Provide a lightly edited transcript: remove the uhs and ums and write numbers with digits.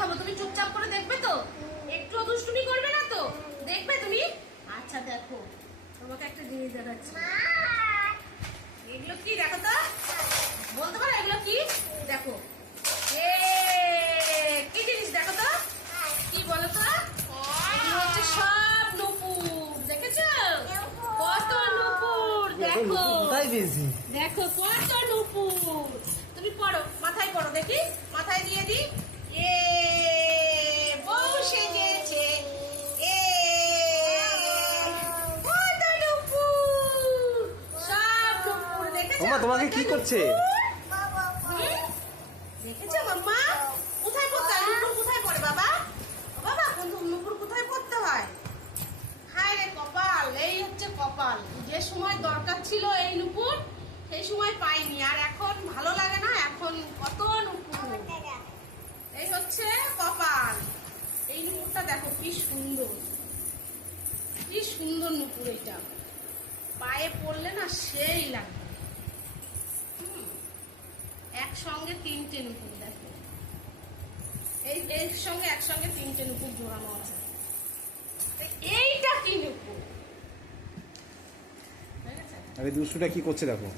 দেখাবো, তুমি চুপচাপ করে দেখবে তো? একটু দুষ্টুমি করবে না তো? দেখবে তুমি? আচ্ছা দেখো, তোমাকে একটা জিনিস দেখাচ্ছি। এগুলো কি দেখো তো? বলতে পারো এগুলো কি? দেখো, কি জিনিস দেখো তো? কি বলো তো? এগুলো হচ্ছে সব নুপুর। দেখেছো কত নুপুর? দেখো দেখো কত নুপুর। তুমি পড়ো, মাথায় পড়ো দেখি, মাথায় দিয়ে দি। বউ সেজেছে, কত নুপুর, সব নুপুর। দেখেছো তোমাকে কি করছে? দেখেছো মাম্মা? কোথায় পড়তে হয় নুপুর? কোথায় পড়ে বাবা? বাবা কোন নুপুর কোথায় পড়তে হয়? হায় রে কপাল, এই হচ্ছে কপাল। যে সময় দরকার ছিল এই নুপুর, সেই সময় পাইনি। আর এখন ভালো লাগে না, এখন কত নুপুর। এই হচ্ছে কপাল। এই নুপুরটা দেখো কি সুন্দর, কি সুন্দর নুপুর। এটা পায়ে পড়লে না সেই লাগবে। একসঙ্গে তিনটে নুপুর দেখো, এর সঙ্গে একসঙ্গে তিনটে নুপুর জোড়ানো আছে। এইটা কি নুপুর? আরে দুষ্টুটা কি করছে দেখো।